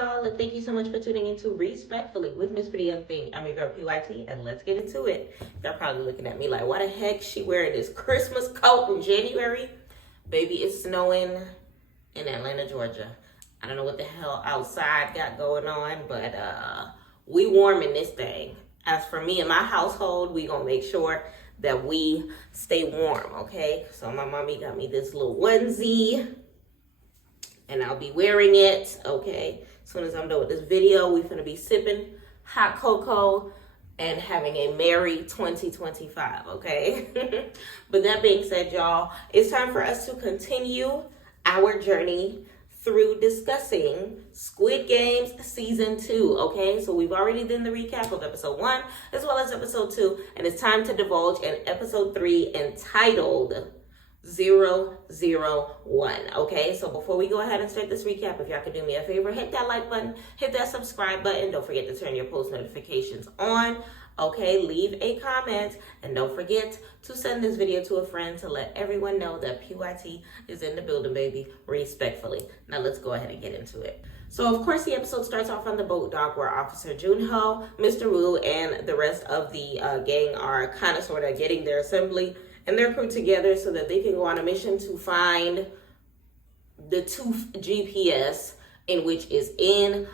y'all, and thank you so much for tuning into Respectfully with Miss Pretty Young Thing. I'm your girl PYT, and let's get into it. Y'all probably looking at me like, why the heck she wearing this Christmas coat in January? Baby, it's snowing in Atlanta, Georgia. I don't know what the hell outside got going on, but we warm in this thing. As for me and my household, we gonna make sure that we stay warm, okay? So my mommy got me this little onesie, and I'll be wearing it, okay? As soon as I'm done with this video, we finna be sipping hot cocoa and having a merry 2025, okay? But that being said, y'all, it's time for us to continue our journey through discussing Squid Games Season 2, okay? So we've already done the recap of Episode 1 as well as Episode 2, and it's time to divulge in Episode 3 entitled 001, okay? So before we go ahead and start this recap, if y'all could do me a favor, hit that like button, hit that subscribe button, don't forget to turn your post notifications on, okay? Leave a comment, and don't forget to send this video to a friend to let everyone know that PYT is in the building, baby, respectfully. Now let's go ahead and get into it. So of course the episode starts off on the boat dock where Officer Junho, Mr. Woo, and the rest of the gang are kind of sort of getting their assembly and their crew together so that they can go on a mission to find the tooth GPS in which is in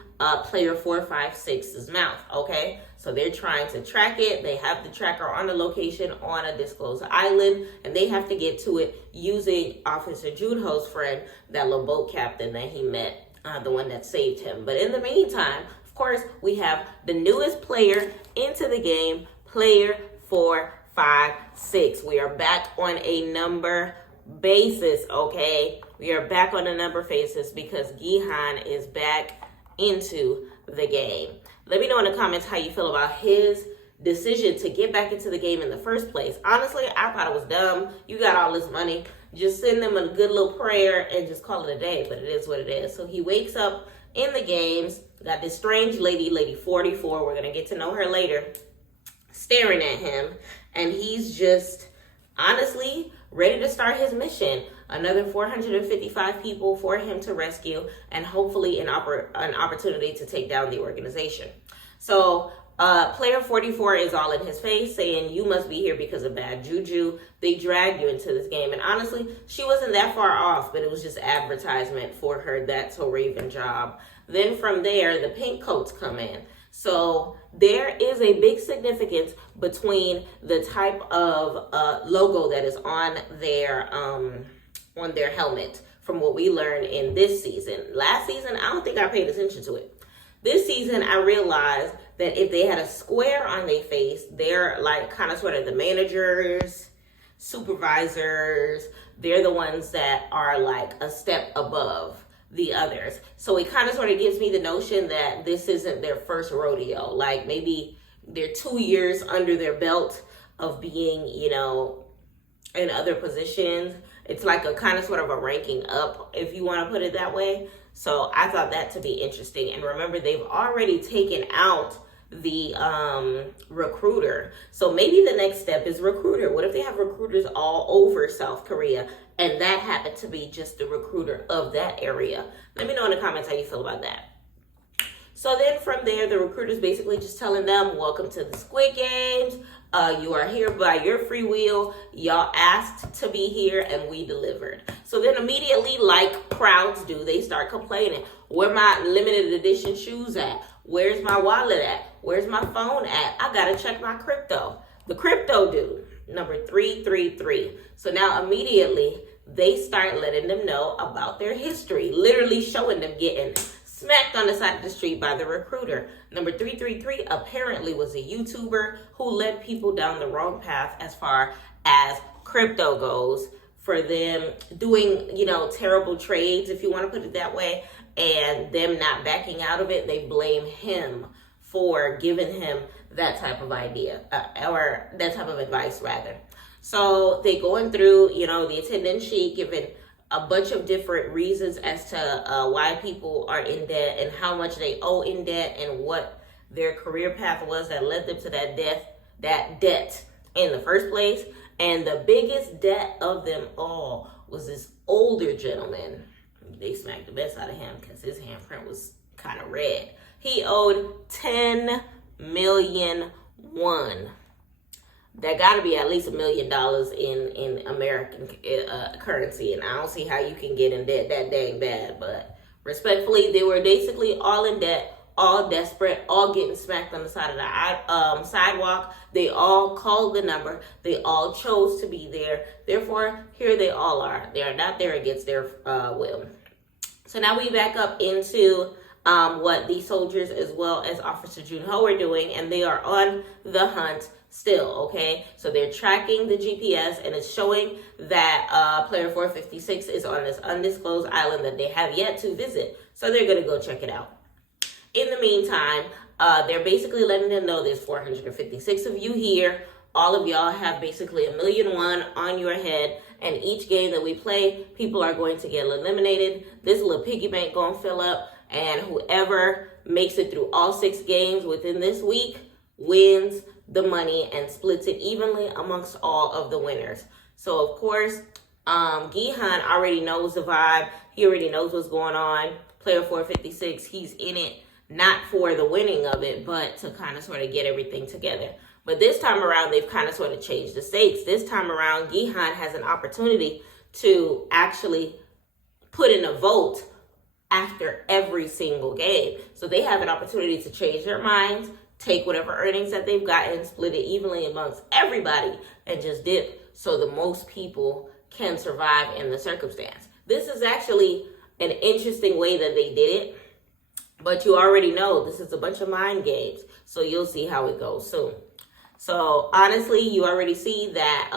player 456's mouth, okay? So they're trying to track it. They have the tracker on the location on a disclosed island, and they have to get to it using Officer Junho's friend, that little boat captain that he met, the one that saved him. But in the meantime, of course, we have the newest player into the game, player 456. We are back on a number basis, okay? We are back on a number basis because Gihan is back into the game. Let me know in the comments how you feel about his decision to get back into the game in the first place. Honestly, I thought it was dumb. You got all this money. Just send them a good little prayer and just call it a day, but it is what it is. So he wakes up in the games, got this strange lady 44, we're going to get to know her later, staring at him, and he's just honestly ready to start his mission. Another 455 people for him to rescue, and hopefully an opportunity to take down the organization. So player 44 is all in his face saying, you must be here because of bad juju. They dragged you into this game. And honestly, she wasn't that far off, but it was just advertisement for her That's So Raven job. Then from there, the pink coats come in. So there is a big significance between the type of logo that is on their helmet from what we learned in this season. Last season, I don't think I paid attention to it. This season, I realized that if they had a square on their face, they're like kind of sort of the managers, supervisors. They're the ones that are like a step above the others. So it kind of sort of gives me the notion that this isn't their first rodeo. Like maybe they're 2 years under their belt of being, you know, in other positions. It's like a kind of sort of a ranking up, if you want to put it that way. So I thought that to be interesting. And remember, they've already taken out the recruiter. So maybe the next step is recruiter. What if they have recruiters all over South Korea and that happened to be just the recruiter of that area? Let me know in the comments how you feel about that. So then from there, the recruiter's basically just telling them, welcome to the Squid Games. You are here by your free will. Y'all asked to be here and we delivered. So then immediately, like crowds do, they start complaining. Where my limited edition shoes at? Where's my wallet at? Where's my phone at? I gotta check my crypto. The crypto dude, number 333. So now immediately they start letting them know about their history, literally showing them getting smacked on the side of the street by the recruiter. Number 333 apparently was a YouTuber who led people down the wrong path as far as crypto goes, for them doing, you know, terrible trades, if you want to put it that way, and them not backing out of it. They blame him for giving him that type of idea, or that type of advice rather. So they going through, you know, the attendance sheet, giving a bunch of different reasons as to why people are in debt and how much they owe in debt and what their career path was that led them to that debt in the first place. And the biggest debt of them all was this older gentleman. They smacked the best out of him because his handprint was kind of red. He owed 10 million won. That got to be at least $1 million in American currency, and I don't see how you can get in debt that dang bad. But respectfully, they were basically all in debt, all desperate, all getting smacked on the side of the sidewalk. They all called the number. They all chose to be there. Therefore, here they all are. They are not there against their will. So now we back up into what the soldiers as well as Officer Junho are doing, and they are on the hunt still, okay? So they're tracking the GPS, and it's showing that player 456 is on this undisclosed island that they have yet to visit. So they're going to go check it out. In the meantime, they're basically letting them know there's 456 of you here. All of y'all have basically $1 million on your head. And each game that we play, people are going to get eliminated. This little piggy bank going to fill up. And whoever makes it through all 6 games within this week wins the money and splits it evenly amongst all of the winners. So, of course, Gihan already knows the vibe. He already knows what's going on. Player 456, he's in it, not for the winning of it, but to kind of sort of get everything together. But this time around, they've kind of sort of changed the stakes. This time around, Gihan has an opportunity to actually put in a vote after every single game. So they have an opportunity to change their minds, take whatever earnings that they've gotten, split it evenly amongst everybody, and just dip so the most people can survive in the circumstance. This is actually an interesting way that they did it, but you already know this is a bunch of mind games, so you'll see how it goes soon. So honestly, you already see that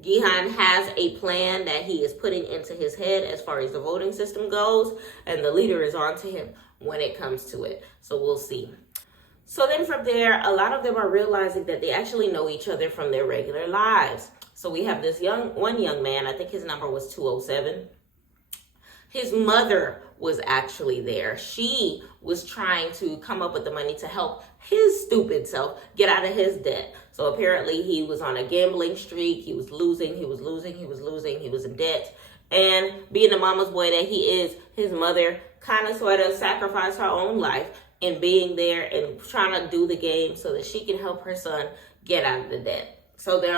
Gihan has a plan that he is putting into his head as far as the voting system goes, and the leader is on to him when it comes to it. So we'll see. So then from there, a lot of them are realizing that they actually know each other from their regular lives. So we have this one young man, I think his number was 207. His mother was actually there. She was trying to come up with the money to help his stupid self get out of his debt. So apparently he was on a gambling streak. He was losing, he was in debt. And being the mama's boy that he is, his mother kind of sort of sacrificed her own life in being there and trying to do the game so that she can help her son get out of the debt. So they're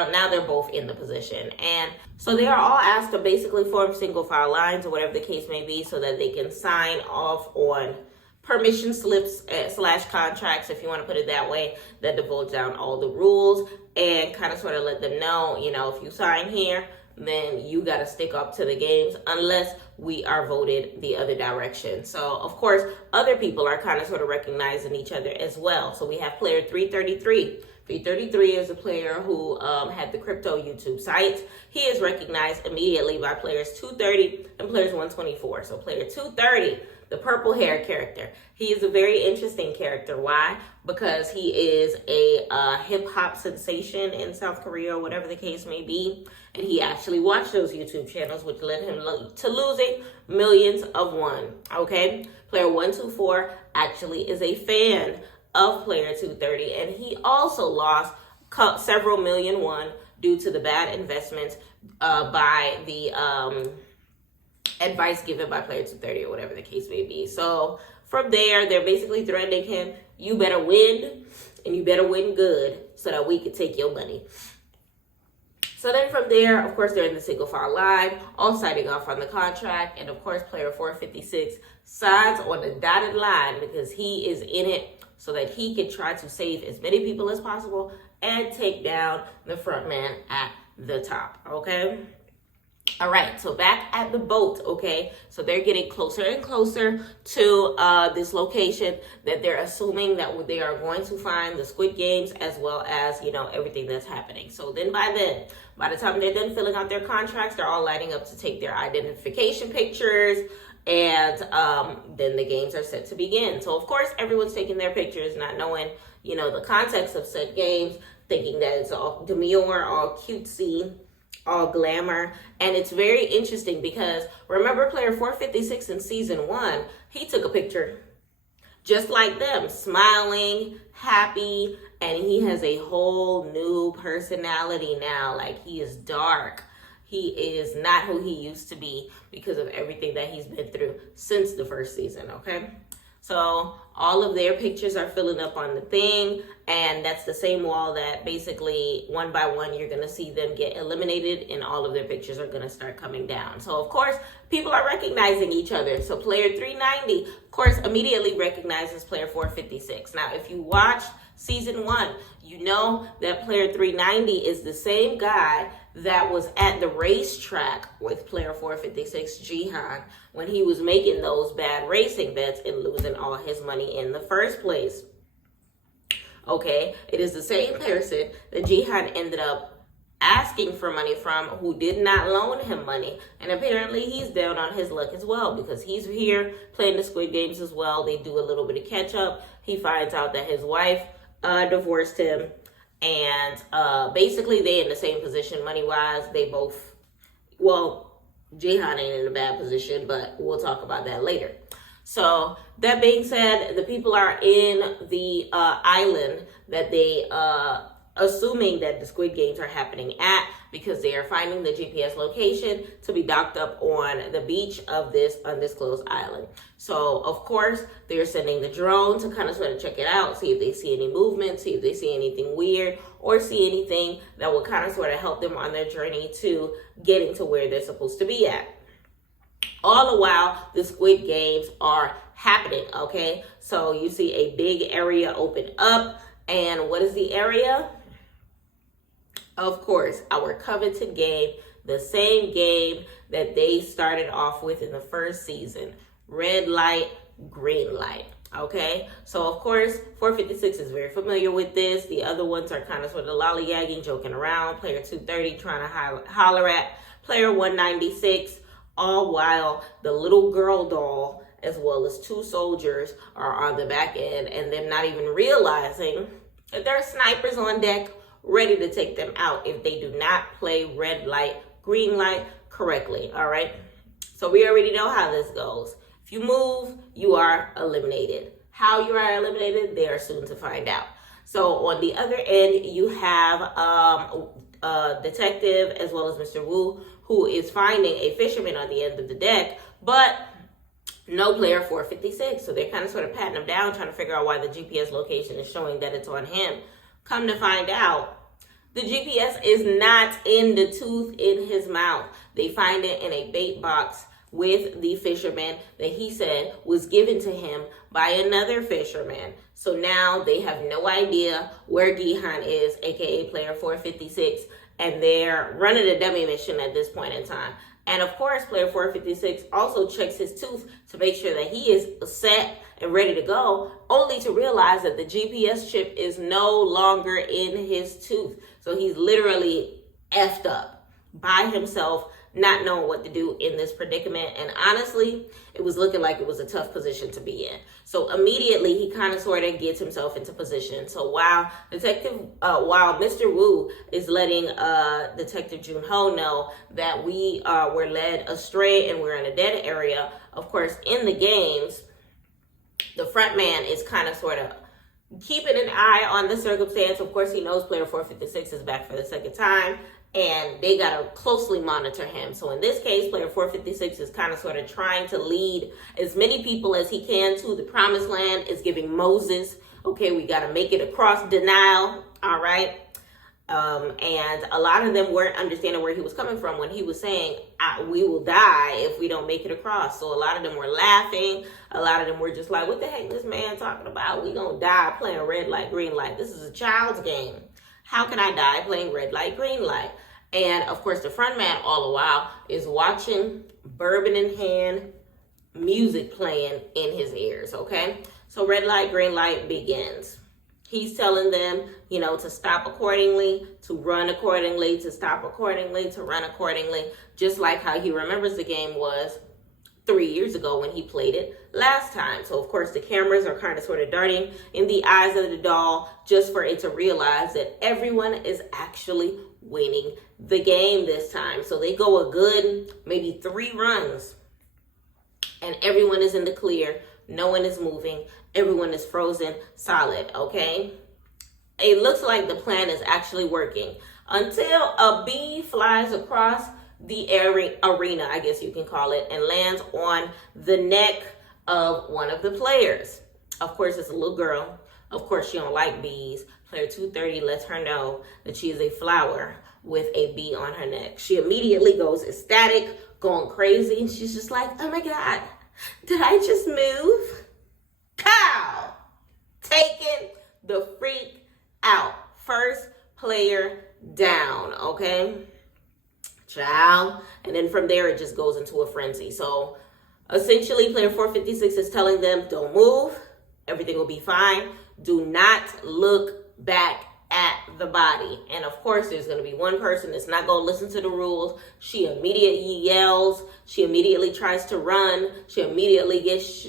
both in the position. And so they are all asked to basically form single file lines or whatever the case may be so that they can sign off on permission slips / contracts, if you want to put it that way, that divulge down all the rules and kind of sort of let them know, if you sign here, then you got to stick up to the games unless we are voted the other direction. So, of course, other people are kind of sort of recognizing each other as well. So we have player 333. 333 is a player who had the crypto YouTube site. He is recognized immediately by players 230 and players 124. So player 230, the purple hair character. He is a very interesting character. Why? Because he is a hip hop sensation in South Korea or whatever the case may be. And he actually watched those YouTube channels, which led him to losing millions of won. Okay? Player 124 actually is a fan of player 230, and he also lost several million won due to the bad investments by the advice given by player 230 or whatever the case may be. So from there, they're basically threatening him, you better win, and you better win good so that we can take your money. So then from there, of course, they're in the single file line, all signing off on the contract. And of course, player 456 signs on the dotted line because he is in it so that he can try to save as many people as possible and take down the front man at the top, okay? All right, so back at the boat, okay? So they're getting closer and closer to this location that they're assuming that they are going to find the Squid Games as well as, everything that's happening. So then by the time they're done filling out their contracts, they're all lining up to take their identification pictures, and then the games are set to begin. So, of course, everyone's taking their pictures, not knowing, the context of said games, thinking that it's all demure, all cutesy, all glamour. And it's very interesting because remember player 456 in season 1, he took a picture just like them, smiling, happy, and he has a whole new personality now. Like, he is dark. He is not who he used to be because of everything that he's been through since the first season, okay? So all of their pictures are filling up on the thing, and that's the same wall that basically one by one you're going to see them get eliminated, and all of their pictures are going to start coming down. So of course people are recognizing each other. So player 390 of course immediately recognizes player 456. Now if you watched season 1, you know that player 390 is the same guy that was at the racetrack with player 456 Jihan when he was making those bad racing bets and losing all his money in the first place. Okay, it is the same person that Jihan ended up asking for money from, who did not loan him money, and apparently he's down on his luck as well because he's here playing the Squid Games as well. They do a little bit of catch up. He finds out that his wife divorced him, and basically they in the same position money wise. They both, well, Jihan ain't in a bad position, but we'll talk about that later. So that being said, the people are in the island that they assuming that the Squid Games are happening at, because they are finding the GPS location to be docked up on the beach of this undisclosed island. So of course they're sending the drone to kind of sort of check it out, see if they see any movement, see if they see anything weird, or see anything that will kind of sort of help them on their journey to getting to where they're supposed to be at. All the while, the Squid Games are happening, okay? So you see a big area open up, and what is the area? Of course, our coveted game, the same game that they started off with in the first season. Red light, green light, okay? So of course, 456 is very familiar with this. The other ones are kind of sort of lollygagging, joking around. Player 230 trying to holler at player 196, all while the little girl doll as well as 2 soldiers are on the back end, and them not even realizing that there are snipers on deck ready to take them out if they do not play red light, green light correctly, all right? So we already know how this goes. If you move, you are eliminated. How you are eliminated, they are soon to find out. So on the other end, you have a detective as well as Mr. Wu, who is finding a fisherman on the end of the deck, but no player 456. So they're kind of sort of patting him down, trying to figure out why the GPS location is showing that it's on him. Come to find out, the GPS is not in the tooth in his mouth. They find it in a bait box with the fisherman that he said was given to him by another fisherman. So now they have no idea where Gihan is, aka player 456, and they're running a dummy mission at this point in time. And of course, player 456 also checks his tooth to make sure that he is set and ready to go, only to realize that the GPS chip is no longer in his tooth. So he's literally effed up by himself, not knowing what to do in this predicament. And honestly, it was looking like it was a tough position to be in. So immediately he kind of sort of gets himself into position. So while Mr. Wu is letting Detective Junho know that we were led astray and we're in a dead area, of course, in the games, the front man is kind of sort of keeping an eye on the circumstance. Of course, he knows player 456 is back for the second time, and they got to closely monitor him. So in this case, player 456 is kind of sort of trying to lead as many people as he can to the promised land, is giving Moses, okay, we got to make it across denial, all right? And a lot of them weren't understanding where he was coming from when he was saying, we will die if we don't make it across. So a lot of them were laughing. A lot of them were just like, what the heck is this man talking about? We gonna die playing red light, green light. This is a child's game. How can I die playing red light, green light? And of course, the front man all the while is watching, bourbon in hand, music playing in his ears, okay? So red light, green light begins. He's telling them, you know, to stop accordingly, to run accordingly, to stop accordingly, to run accordingly, just like how he remembers the game was 3 years ago when he played it last time. So, of course, the cameras are kind of sort of darting in the eyes of the doll just for it to realize that everyone is actually winning the game this time. So they go a good maybe 3 runs and everyone is in the clear. No one is moving. Everyone is frozen solid, okay? It looks like the plan is actually working until a bee flies across the arena, I guess you can call it, and lands on the neck of one of the players. Of course, it's a little girl. Of course, she don't like bees. Player 230 lets her know that she is a flower with a bee on her neck. She immediately goes ecstatic, going crazy, and she's just like, oh my God, did I just move? Pow! Taking the freak out. First player down, okay? Child. And then from there, it just goes into a frenzy. So essentially, player 456 is telling them, don't move. Everything will be fine. Do not look back at the body. And of course, there's going to be one person that's not going to listen to the rules. She immediately yells. She immediately tries to run. She immediately gets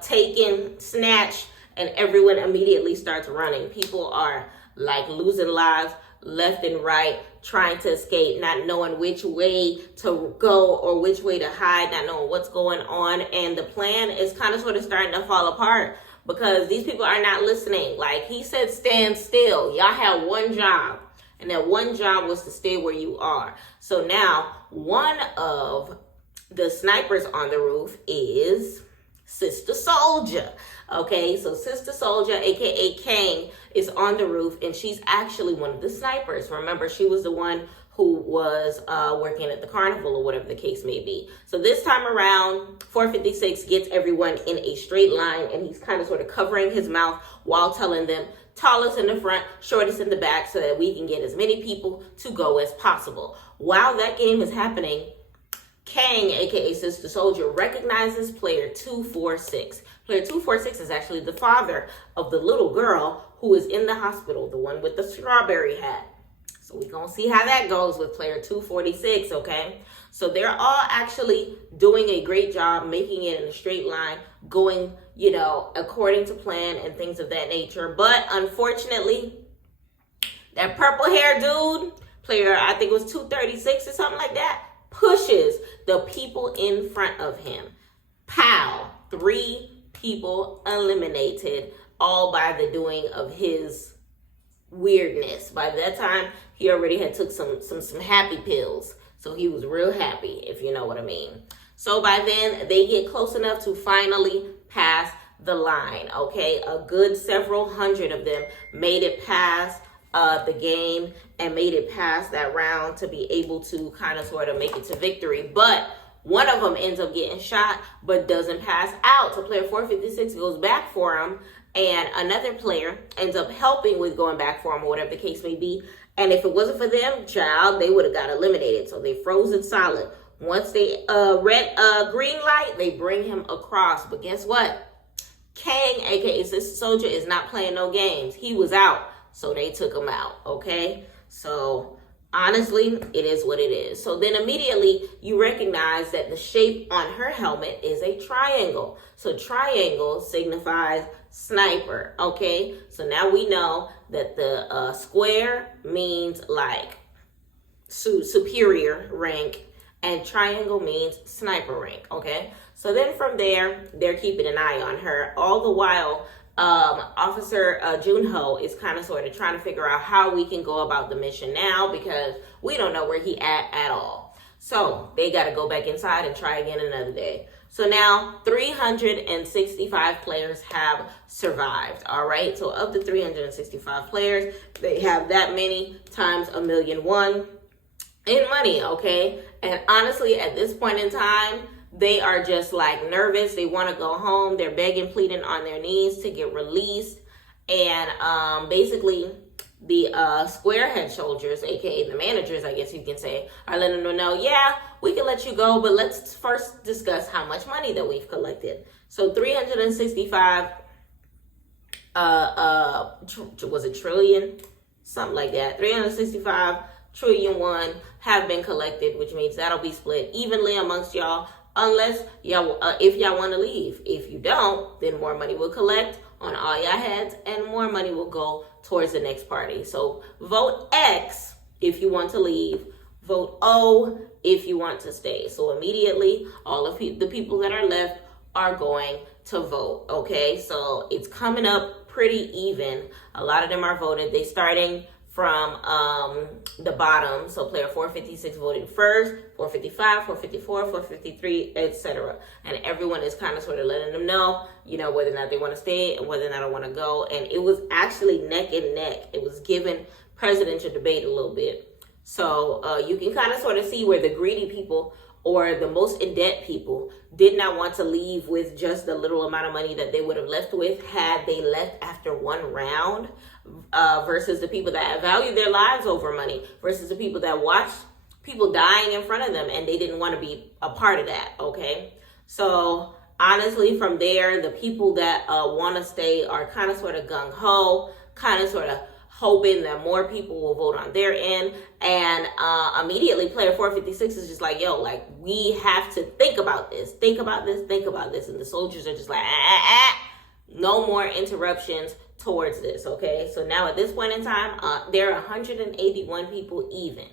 taken, snatched, and everyone immediately starts running. People are like losing lives left and right, trying to escape, not knowing which way to go or which way to hide, not knowing what's going on. And the plan is kind of sort of starting to fall apart because these people are not listening. Like he said, stand still. Y'all have one job, and that one job was to stay where you are. So now one of the snipers on the roof is Sister Soldier. Okay, so Sister Soldier, aka Kang, is on the roof, and she's actually one of the snipers. Remember, she was the one who was working at the carnival or whatever the case may be. So this time around, 456 gets everyone in a straight line, and he's kind of sort of covering his mouth while telling them tallest in the front, shortest in the back, so that we can get as many people to go as possible. While that game is happening, Kang, aka Sister Soldier, recognizes player 246. Player 246 is actually the father of the little girl who is in the hospital, the one with the strawberry hat. So we're going to see how that goes with player 246, okay? So they're all actually doing a great job making it in a straight line, going, you know, according to plan and things of that nature. But unfortunately, that purple hair dude, player, I think it was 236 or something like that, pushes the people in front of him. Pow! 3 people eliminated, all by the doing of his weirdness. By that time, he already had took some happy pills. So he was real happy, if you know what I mean. So by then, they get close enough to finally pass the line, okay? A good several hundred of them made it past the game and made it past that round to be able to kind of sort of make it to victory. But one of them ends up getting shot but doesn't pass out. So player 456 goes back for him, and another player ends up helping with going back for him or whatever the case may be. And if it wasn't for them, child, they would have got eliminated. So they froze it solid. Once they green light, they bring him across. But guess what? Kang, aka Sister Soldier, is not playing no games. He was out. So they took him out, okay? So honestly, it is what it is. So then immediately you recognize that the shape on her helmet is a triangle. So triangle signifies sniper, okay? So now we know that the square means like superior rank, and triangle means sniper rank, okay? So then from there, they're keeping an eye on her. All the while, Officer Junho is kind of sort of trying to figure out how we can go about the mission now, because we don't know where he at all. So they got to go back inside and try again another day. So now 365 players have survived. All right. So of the 365 players, they have that many times $1,000,001 in money. Okay. And honestly, at this point in time, they are just like nervous. They want to go home. They're begging, pleading on their knees to get released. And basically, the squarehead soldiers, aka the managers, I guess you can say, are letting them know, yeah, we can let you go, but let's first discuss how much money that we've collected. So 365, was it trillion? Something like that. 365 trillion won have been collected, which means that'll be split evenly amongst y'all. Unless y'all, if y'all want to leave. If you don't, then more money will collect on all y'all heads, and more money will go towards the next party. So vote X if you want to leave. Vote O if you want to stay. So immediately, all of the people that are left are going to vote. Okay, so it's coming up pretty even. A lot of them are voted. They starting from the bottom. So player 456 voted first, 455, 454, 453, etc. And everyone is kind of sort of letting them know, you know, whether or not they want to stay and whether or not they want to go. And it was actually neck and neck. It was given presidential debate a little bit. So you can kind of sort of see where the greedy people or the most in debt people did not want to leave with just the little amount of money that they would have left with had they left after one round, versus the people that value their lives over money, versus the people that watched people dying in front of them and they didn't want to be a part of that. Okay, so honestly, from there, the people that want to stay are kind of sort of gung-ho, kind of sort of hoping that more people will vote on their end. And immediately player 456 is just like, yo, like, we have to think about this, think about this, think about this. And the soldiers are just like, no more interruptions towards this. Okay, so now at this point in time, there are 181 people even.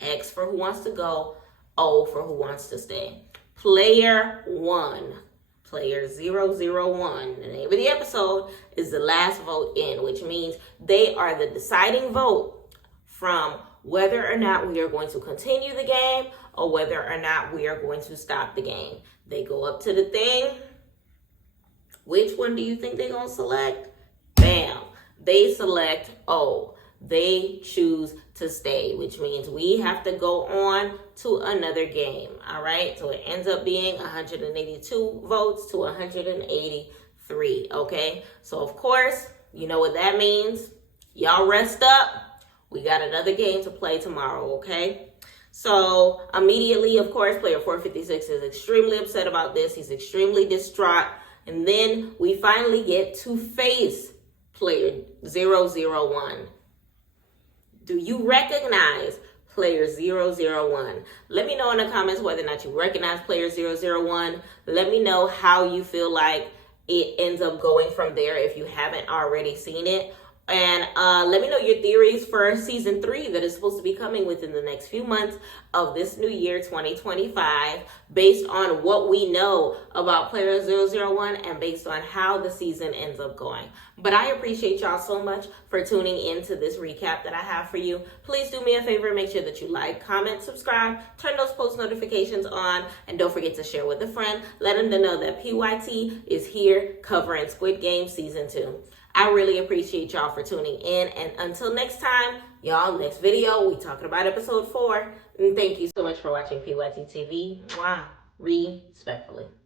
X for who wants to go, O for who wants to stay. Player 1, player 001, the name of the episode, is the last vote in, which means they are the deciding vote from whether or not we are going to continue the game or whether or not we are going to stop the game. They go up to the thing. Which one do you think they're going to select? Bam. They select O. They choose to stay, which means we have to go on to another game. All right, so it ends up being 182 votes to 183. Okay, so of course, you know what that means. Y'all rest up. We got another game to play tomorrow. Okay, so immediately, of course, player 456 is extremely upset about this. He's extremely distraught. And then we finally get to face player 001. Do you recognize player 001? Let me know in the comments whether or not you recognize player 001. Let me know how you feel like it ends up going from there if you haven't already seen it. And let me know your theories for season 3 that is supposed to be coming within the next few months of this new year, 2025, based on what we know about player 001 and based on how the season ends up going. But I appreciate y'all so much for tuning in to this recap that I have for you. Please do me a favor, make sure that you like, comment, subscribe, turn those post notifications on, and don't forget to share with a friend. Let them know that PYT is here covering Squid Game Season 2. I really appreciate y'all for tuning in. And until next time, y'all, next video, we talking about episode 4. And thank you so much for watching PYT TV. Wow. Respectfully.